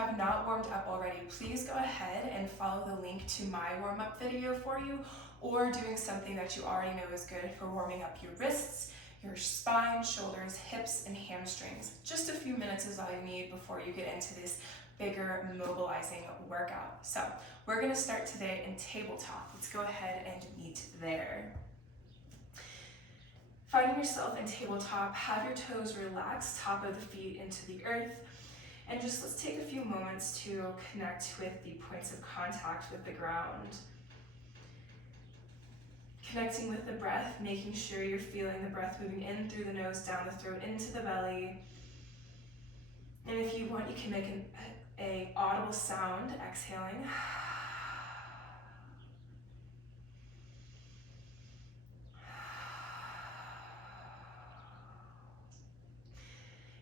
have not warmed up already, please go ahead and follow the link to my warm-up video for you, or doing something that you already know is good for warming up your wrists, your spine, shoulders, hips, and hamstrings. Just a few minutes is all you need before you get into this bigger mobilizing workout. So we're gonna start today in tabletop. Let's go ahead and meet there. Finding yourself in tabletop, have your toes relaxed, top of the feet into the earth, and just let's take a few moments to connect with the points of contact with the ground. Connecting with the breath, making sure you're feeling the breath moving in through the nose, down the throat, into the belly. And if you want, you can make an audible sound, exhaling.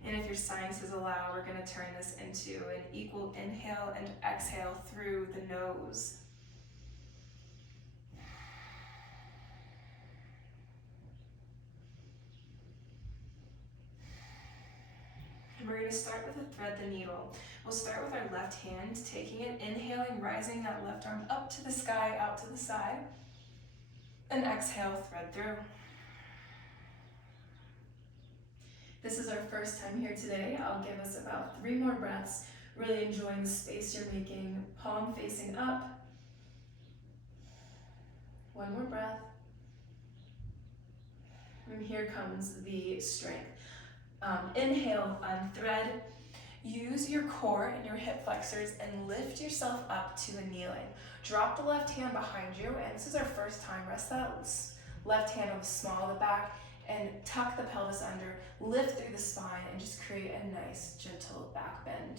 And if your sinuses allow, we're going to turn this into an equal inhale and exhale through the nose. And we're going to start with a thread the needle. We'll start with our left hand, taking it, inhaling, rising that left arm up to the sky, out to the side. And exhale, thread through. This is our first time here today. I'll give us about 3 more breaths, really enjoying the space you're making, palm facing up. 1 more breath. And here comes the strength. Inhale, unthread. Use your core and your hip flexors and lift yourself up to a kneeling. Drop the left hand behind you, and this is our first time. Rest that left hand on the small of the back and tuck the pelvis under, lift through the spine, and just create a nice, gentle back bend.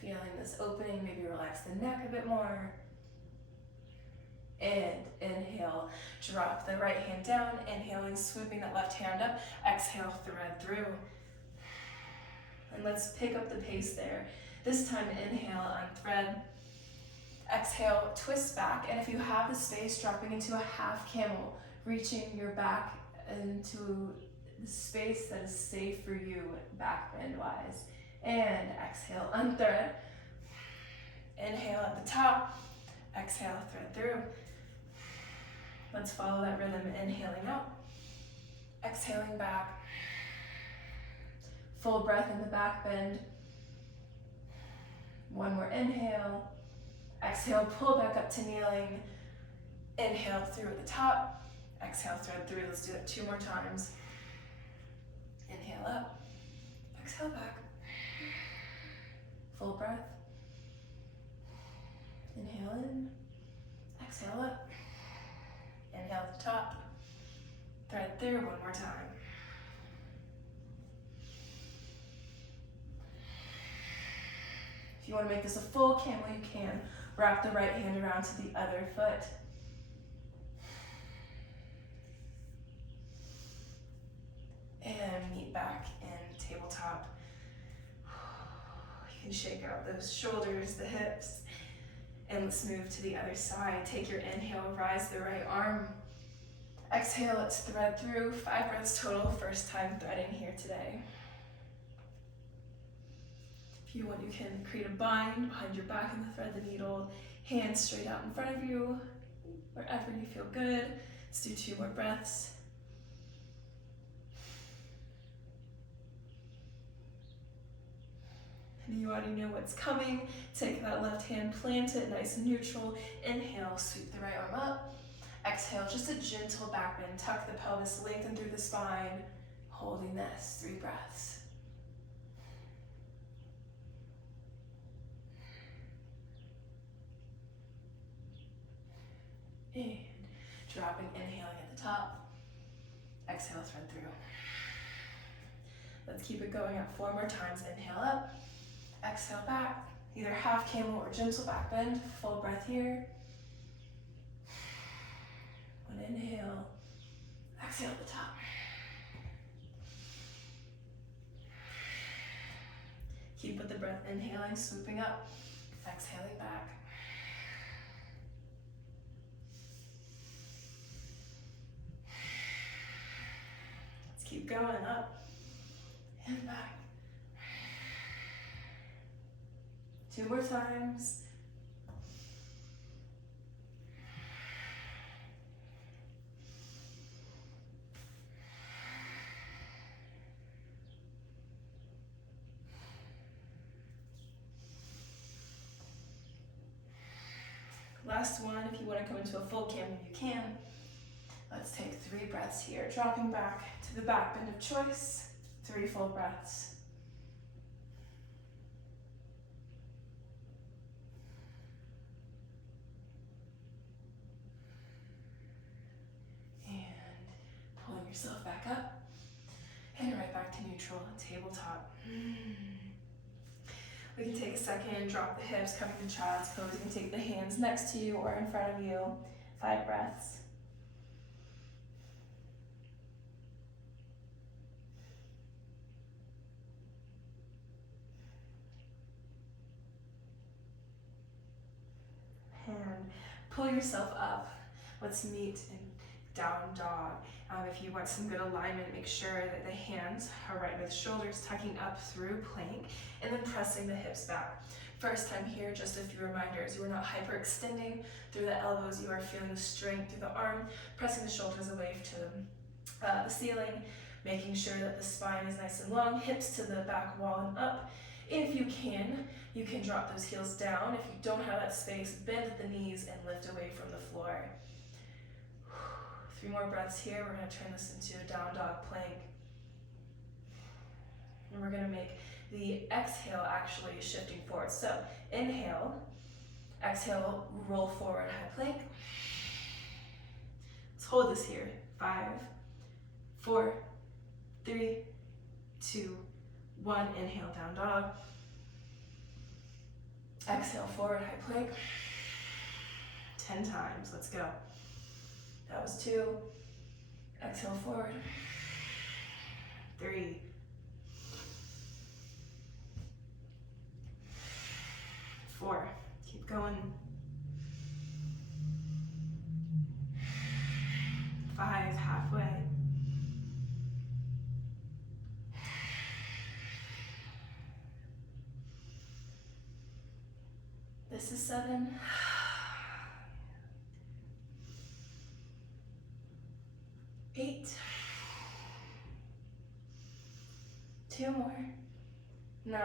Feeling this opening, maybe relax the neck a bit more. And inhale, drop the right hand down, inhaling, swooping that left hand up, exhale, thread through. And let's pick up the pace there. This time, inhale, unthread. Exhale, twist back, and if you have the space, dropping into a half camel, reaching your back into the space that is safe for you, back bend wise. And exhale, unthread. Inhale at the top, exhale, thread through. Let's follow that rhythm, inhaling out, exhaling back. Full breath in the back bend. 1 more inhale. Exhale, pull back up to kneeling. Inhale through at the top. Exhale, thread through. Let's do that 2 more times. Inhale up. Exhale back. Full breath. Inhale in. Exhale up. Inhale at the top. Thread through 1 more time. If you want to make this a full camel, you can. Wrap the right hand around to the other foot. And meet back in tabletop. You can shake out those shoulders, the hips. And let's move to the other side. Take your inhale, rise the right arm. Exhale, let's thread through. 5 breaths total, first time threading here today. If you want, you can create a bind behind your back and thread the needle, hands straight out in front of you, wherever you feel good. Let's do 2 more breaths. And you already know what's coming. Take that left hand, plant it nice and neutral. Inhale, sweep the right arm up. Exhale, just a gentle back bend. Tuck the pelvis, lengthen through the spine. Holding this, 3 breaths. And dropping, inhaling at the top. Exhale, thread through. Let's keep it going up 4 more times. Inhale up. Exhale back. Either half camel or gentle back bend. Full breath here. 1 inhale. Exhale at the top. Keep with the breath, inhaling, swooping up, exhaling back. Let's keep going up. and back. 2 more times. Last one, if you want to come into a full camel, you can. Let's take 3 breaths here, dropping back to the back bend of choice. 3 full breaths. And pulling yourself back up. And right back to neutral, tabletop. We can take a second, drop the hips, coming to child's pose. You can take the hands next to you or in front of you. 5 breaths. And pull yourself up. Let's meet in down dog. If you want some good alignment, make sure that the hands are right by the shoulders, tucking up through plank, and then pressing the hips back. First time here, just a few reminders. You are not hyperextending through the elbows. You are feeling the strength through the arm, pressing the shoulders away to the ceiling, making sure that the spine is nice and long, hips to the back wall and up. If you can drop those heels down. If you don't have that space, bend at the knees and lift away from the floor. 3 more breaths here. We're going to turn this into a down dog plank. And we're going to make the exhale actually shifting forward. So inhale, exhale, roll forward, high plank. Let's hold this here. 5, 4, 3, 2, 1. Inhale, down dog. Exhale, forward, high plank. 10 times. Let's go. That was 2. Exhale, forward. 3. 4. Keep going. 5, halfway. 7. 8. 2 more. 9.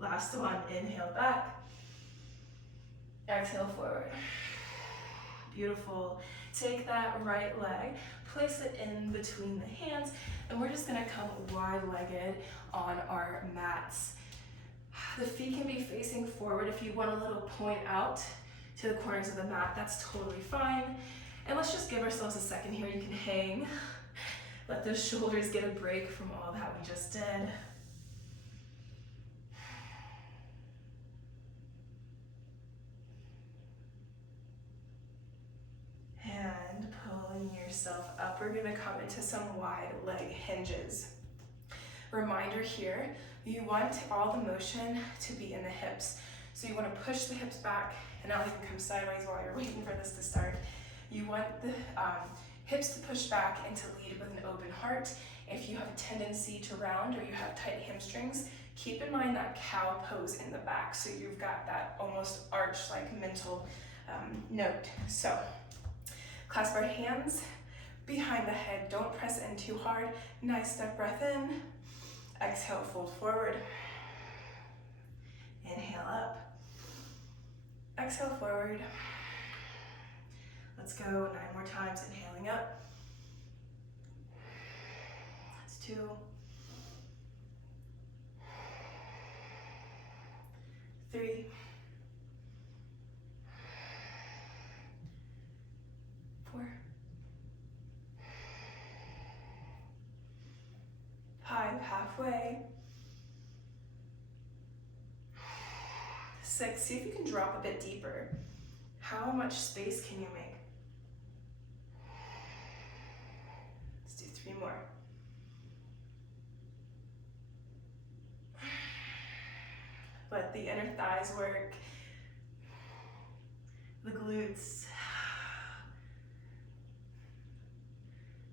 Last one. Inhale back. Exhale forward. Beautiful. Take that right leg, place it in between the hands, and we're just gonna come wide-legged on our mats. The feet can be facing forward. If you want a little point out to the corners of the mat, that's totally fine. And let's just give ourselves a second here. You can hang. Let those shoulders get a break from all that we just did. And pulling yourself up, we're gonna come into some wide leg hinges. Reminder here, you want all the motion to be in the hips. So you want to push the hips back, and now you can come sideways while you're waiting for this to start. You want the hips to push back and to lead with an open heart. If you have a tendency to round or you have tight hamstrings, keep in mind that cow pose in the back. So you've got that almost arch-like mental note. So clasp our hands behind the head. Don't press in too hard. Nice step breath in. Exhale, fold forward. Inhale up. Exhale forward. Let's go 9 more times. Inhaling up. That's 2. 3. 4. 5, halfway. 6, see if you can drop a bit deeper. How much space can you make? Let's do 3 more. Let the inner thighs work. The glutes.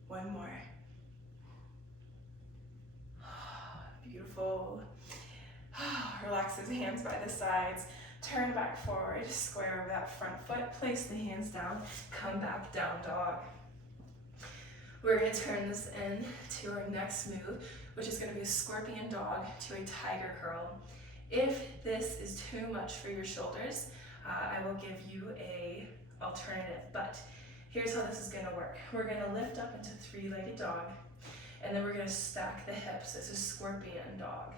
1 more. Beautiful. Relax those hands by the sides. Turn back forward, square over that front foot, place the hands down, come back, down dog. We're gonna turn this in to our next move, which is gonna be a scorpion dog to a tiger curl. If this is too much for your shoulders, I will give you a alternative, but here's how this is gonna work. We're gonna lift up into three-legged dog, and then we're gonna stack the hips as a scorpion dog.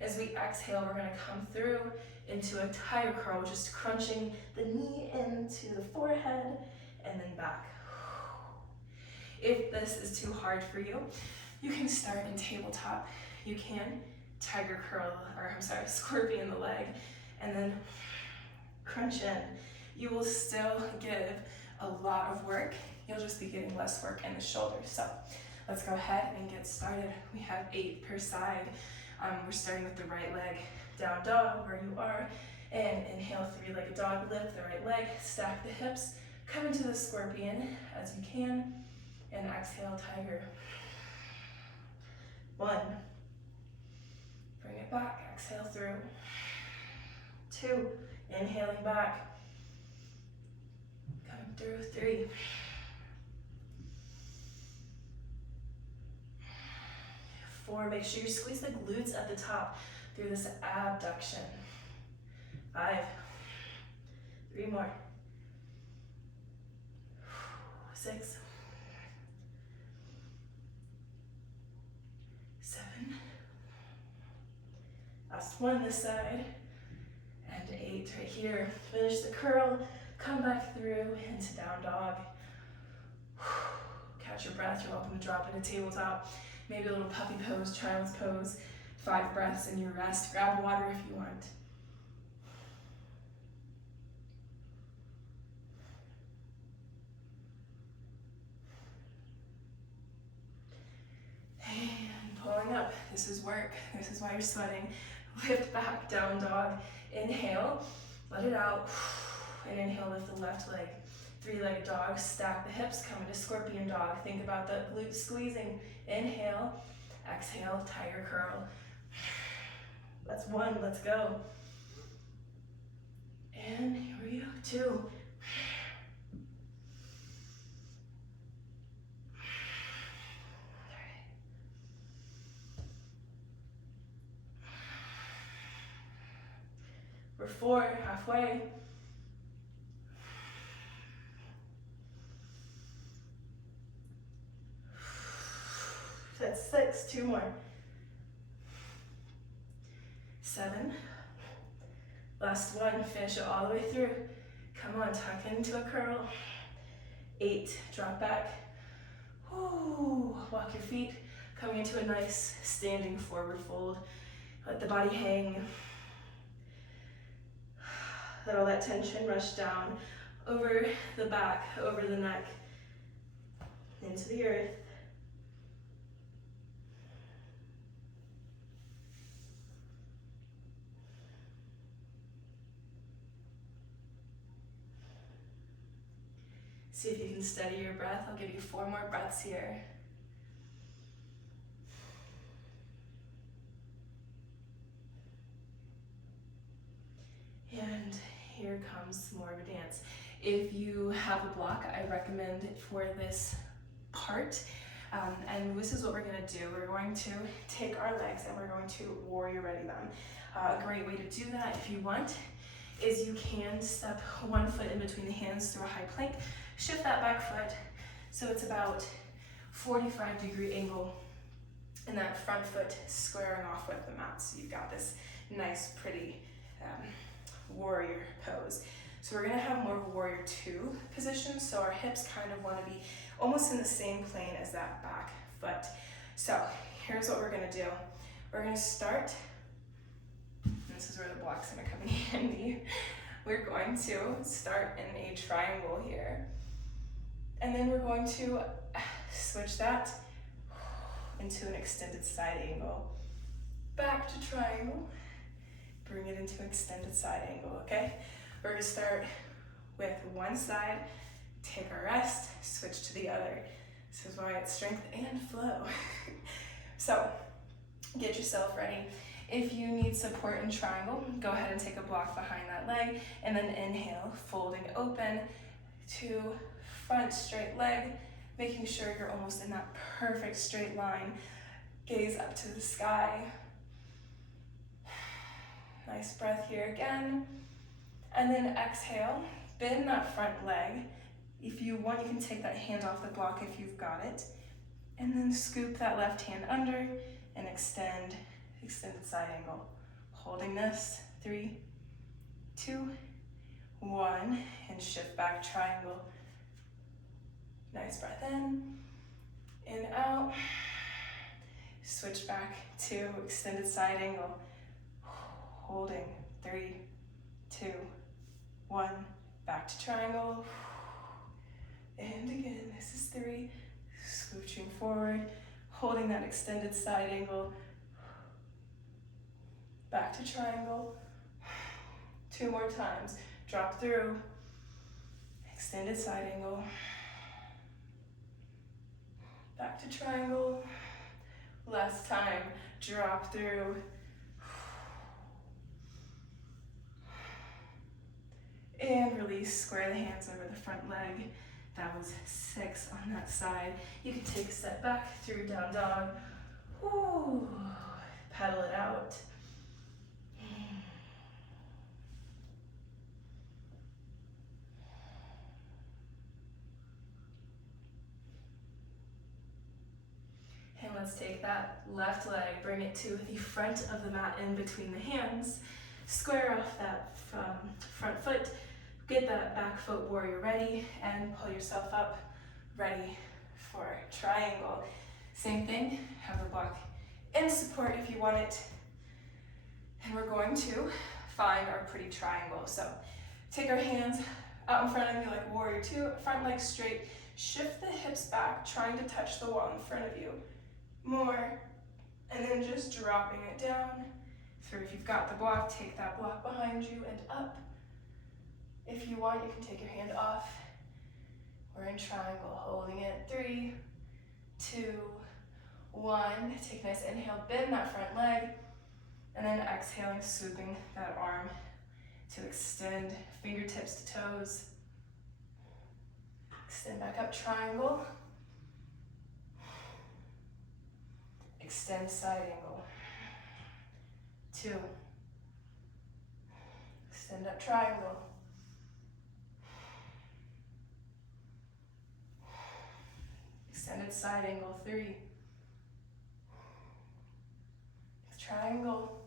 As we exhale, we're gonna come through into a tiger curl, just crunching the knee into the forehead and then back. If this is too hard for you, you can start in tabletop. You can tiger curl, or I'm sorry, scorpion the leg, and then crunch in. You will still give a lot of work. You'll just be getting less work in the shoulders. So let's go ahead and get started. We have 8 per side. We're starting with the right leg, down dog where you are, and inhale, three-legged dog, lift the right leg, stack the hips, come into the scorpion as you can, and exhale, tiger. 1, bring it back, exhale through. 2, inhaling back, coming through. 3, 4, make sure you squeeze the glutes at the top through this abduction. 5, 3 more. 6, 7, last 1 this side, and 8 right here. Finish the curl, come back through into down dog. Catch your breath, you're welcome to drop into tabletop. Maybe a little puppy pose, child's pose. 5 breaths in your rest. Grab water if you want. And pulling up. This is work. This is why you're sweating. Lift back, down dog. Inhale, let it out. And inhale, lift the left leg. Three-legged dog, stack the hips, come into scorpion dog. Think about the glutes squeezing. Inhale, exhale, tiger curl. That's 1, let's go. And here we go, 2. 4, halfway. That's 6, 2 more. 7, last 1, finish it all the way through. Come on, tuck into a curl. 8, drop back. Ooh, walk your feet, coming into a nice standing forward fold. Let the body hang. Let all that tension rush down over the back, over the neck, into the earth. See if you can steady your breath. I'll give you 4 more breaths here. And here comes more of a dance. If you have a block, I recommend it for this part. And this is what we're gonna do. We're going to take our legs and we're going to warrior ready them. A great way to do that, if you want, is you can step 1 foot in between the hands through a high plank, shift that back foot so it's about 45-degree angle, and that front foot squaring off with the mat. So you've got this nice, pretty warrior pose. So we're gonna have more of a warrior 2 position, so our hips kind of wanna be almost in the same plane as that back foot. So here's what we're gonna do. We're gonna start, this is where the block's gonna come in handy. We're going to start in a triangle here. And then we're going to switch that into an extended side angle. Back to triangle. Bring it into extended side angle, okay? We're gonna start with one side, take our rest, switch to the other. This is why it's strength and flow. So Get yourself ready. If you need support in triangle, go ahead and take a block behind that leg, and then inhale, folding open to front straight leg, making sure you're almost in that perfect straight line. Gaze up to the sky. Nice breath here again. And then exhale, bend that front leg. If you want, you can take that hand off the block if you've got it. And then scoop that left hand under and extended side angle. Holding this, 3, 2, 1, and shift back triangle. Nice breath in and out. Switch back to extended side angle. Holding, 3, 2, 1, back to triangle. And again, this is 3, scooching forward, holding that extended side angle. Back to triangle. 2 more times. Drop through. Extended side angle. Back to triangle. Last time. Drop through. And release. Square the hands over the front leg. That was 6 on that side. You can take a step back through down dog. Ooh. Pedal it out. And let's take that left leg, bring it to the front of the mat in between the hands. Square off that front foot. Get that back foot warrior ready and pull yourself up, ready for triangle. Same thing, have the block in support if you want it. And we're going to find our pretty triangle. So take our hands out in front of you like warrior 2, front leg straight. Shift the hips back, trying to touch the wall in front of you. More, and then just dropping it down. So if you've got the block, take that block behind you and up. If you want, you can take your hand off. We're in triangle, holding it. 3, 2, 1. Take a nice inhale, bend that front leg, and then exhaling, swooping that arm to extend fingertips to toes. Extend back up, triangle. Extend side angle. 2. Extend up, triangle. Extended side angle. 3. Triangle.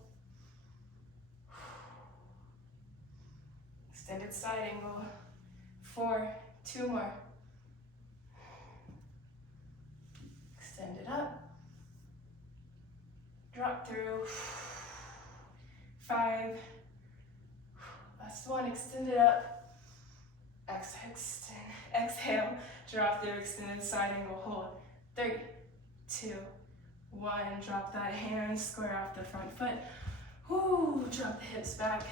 Extended side angle. 4. 2 more. Extend it up. Drop through. 5. Last one, extend it up. Extend. Exhale, drop through, extended side angle, hold. 3, 2, 1, drop that hand, square off the front foot. Whoo, drop the hips back.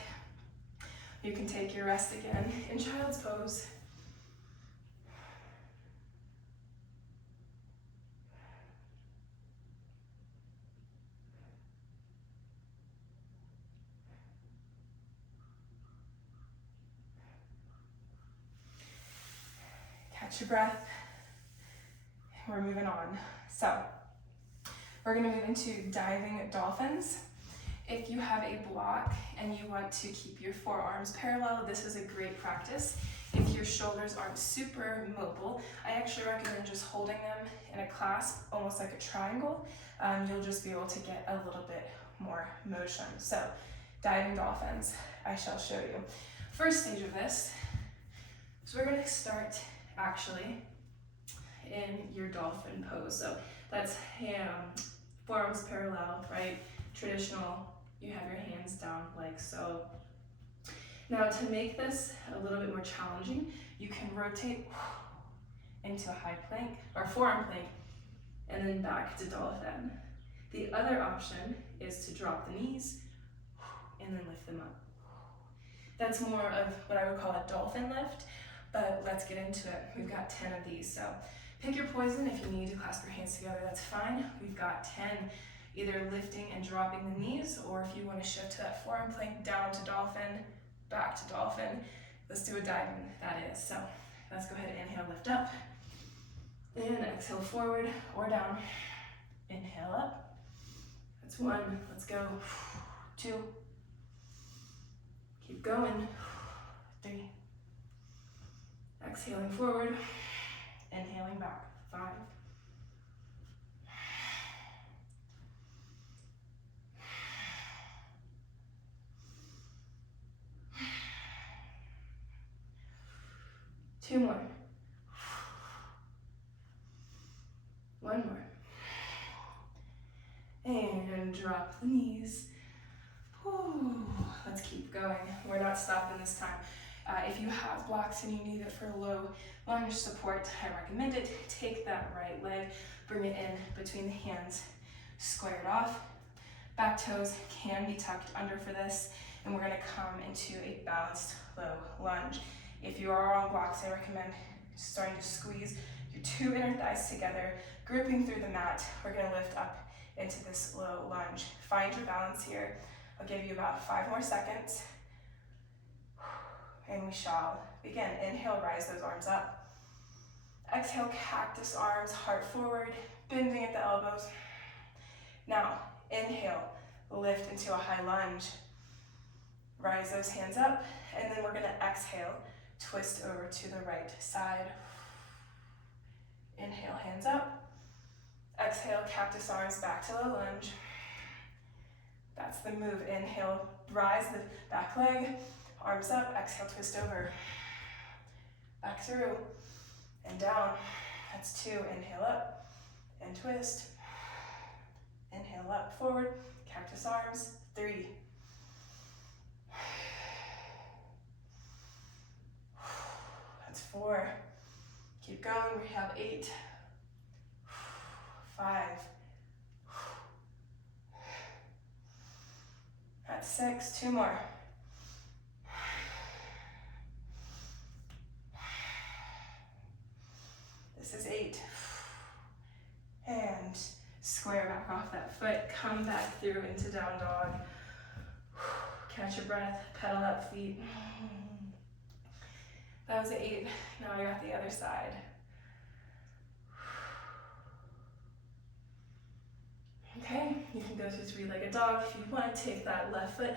You can take your rest again in child's pose. Catch your breath. We're moving on. So, we're gonna move into diving dolphins. If you have a block and you want to keep your forearms parallel, this is a great practice. If your shoulders aren't super mobile, I actually recommend just holding them in a clasp, almost like a triangle. You'll just be able to get a little bit more motion. So, diving dolphins, I shall show you. First stage of this, so we're gonna start actually in your dolphin pose. So that's forearms parallel, right? Traditional, you have your hands down like so. Now to make this a little bit more challenging, you can rotate into a high plank or forearm plank and then back to dolphin. The other option is to drop the knees and then lift them up. That's more of what I would call a dolphin lift, but let's get into it. We've got 10 of these, so pick your poison. If you need to clasp your hands together, that's fine. We've got 10. either lifting and dropping the knees, or if you want to shift to that forearm plank, down to dolphin, back to dolphin. Let's do a diving, that is. So let's go ahead and inhale, lift up, and exhale forward or down. Inhale up. That's 1. Let's go. 2. Keep going. 3. Exhaling forward, inhaling back. 5. 2 more. 1 more. And drop the knees. Whew. Let's keep going. We're not stopping this time. If you have blocks and you need it for low lunge support, I recommend it. Take that right leg, bring it in between the hands, square it off. Back toes can be tucked under for this, and we're gonna come into a balanced low lunge. If you are on blocks, I recommend starting to squeeze your 2 inner thighs together, gripping through the mat. We're gonna lift up into this low lunge. Find your balance here. I'll give you about 5 more seconds. And we shall begin. Inhale, rise those arms up. Exhale, cactus arms, heart forward, bending at the elbows. Now, inhale, lift into a high lunge. Rise those hands up, and then we're gonna exhale, twist over to the right side. Inhale, hands up. Exhale, cactus arms back to the lunge. That's the move. Inhale, rise the back leg, arms up, exhale, twist over. Back through and down. That's 2. Inhale up and twist. Inhale up, forward, cactus arms. 3. That's 4. Keep going. We have 8. 5. That's 6. 2 more. This is 8. And square back off that foot. Come back through into down dog. Catch your breath. Pedal up feet. That was 8. Now I got the other side. Okay, you can go to 3-legged dog. If you want to take that left foot,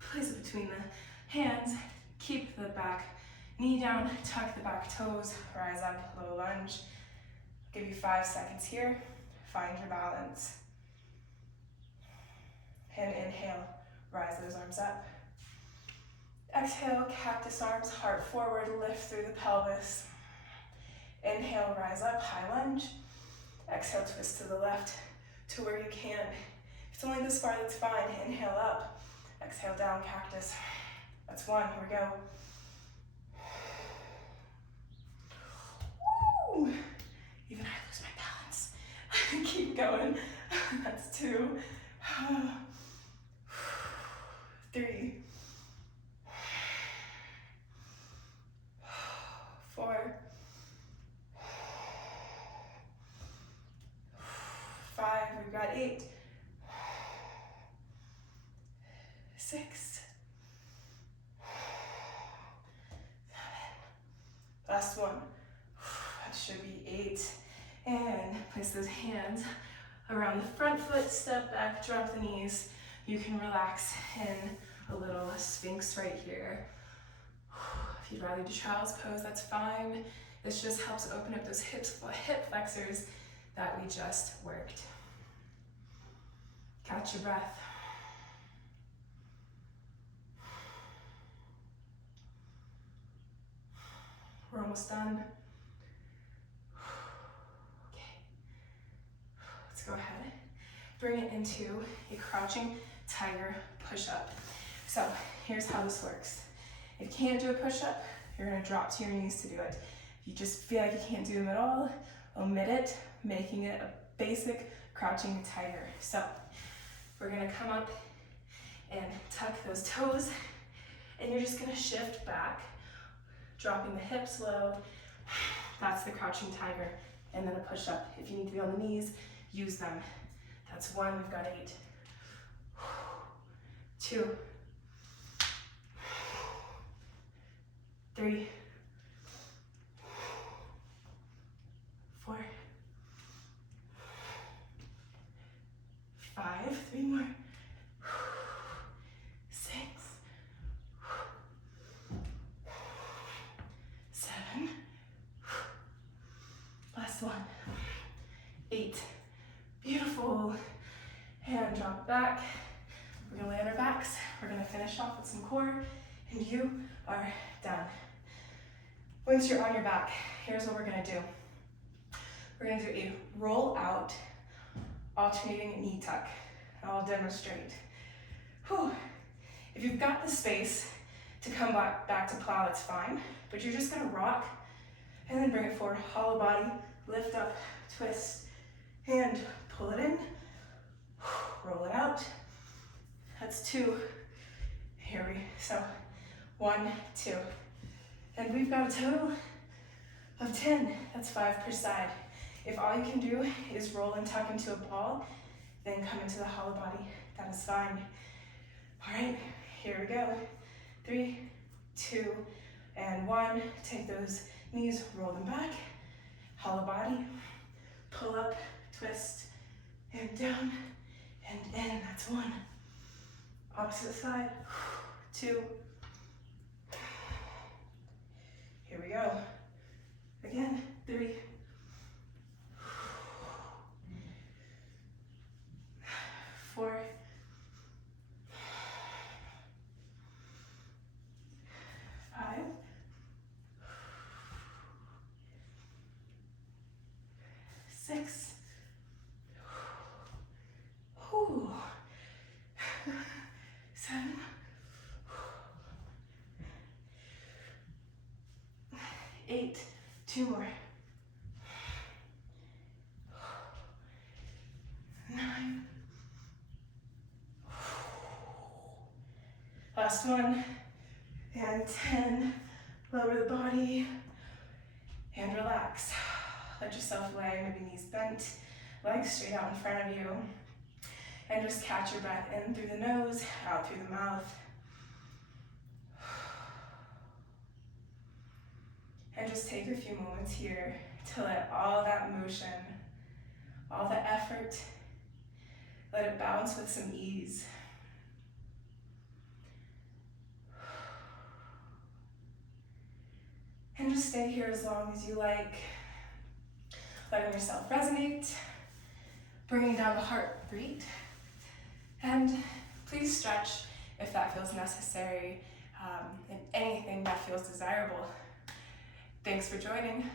place it between the hands, keep the back knee down, tuck the back toes, rise up, low lunge. Give you 5 seconds here. Find your balance. And inhale, rise those arms up. Exhale, cactus arms, heart forward, lift through the pelvis. Inhale, rise up, high lunge. Exhale, twist to the left to where you can. If it's only this far, that's fine. Inhale up, exhale down, cactus. That's 1, here we go. Woo! Even I lose my balance. Keep going. That's 2. 3. 4. 5. We've got 8. 6. 7. Last one. That should be 8. And place those hands around the front foot, step back, drop the knees. You can relax in a little sphinx right here. If you'd rather do child's pose, that's fine. This just helps open up those hip flexors that we just worked. Catch your breath. We're almost done. Okay. Let's go ahead. Bring it into a crouching tiger push-up. So here's how this works. If you can't do a push-up, you're gonna drop to your knees to do it. If you just feel like you can't do them at all, omit it, making it a basic crouching tiger. So we're gonna come up and tuck those toes, and you're just gonna shift back, dropping the hips low. That's the crouching tiger. And then a push-up. If you need to be on the knees, use them. That's 1, we've got 8. 2, 3, 4, 5, 3 more, 6, 7, last 1, 8, beautiful, and drop back. We're gonna lay on our backs, we're gonna finish off with some core, and you are done. Once you're on your back, here's what we're gonna do. We're gonna do a roll out, alternating knee tuck. I'll demonstrate. Whew. If you've got the space to come back to plow, that's fine, but you're just gonna rock and then bring it forward, hollow body, lift up, twist, and pull it in, roll it out. That's 2. So 1, 2. And we've got a total of 10. That's 5 per side. If all you can do is roll and tuck into a ball, then come into the hollow body, that is fine. All right, here we go. 3, 2, and 1. Take those knees, roll them back, hollow body, pull up, twist, and down, and in, that's 1. Opposite side, 2. Here we go. Again, 3. 4. 5. 6. 7. 8. 2 more. 9. Last one. And 10. Lower the body and relax. Let yourself lay, maybe knees bent, legs straight out in front of you. And just catch your breath in through the nose, out through the mouth. And just take a few moments here to let all that motion, all the effort, let it bounce with some ease. And just stay here as long as you like, letting yourself resonate, bringing down the heart rate. And please stretch if that feels necessary, and anything that feels desirable. Thanks for joining.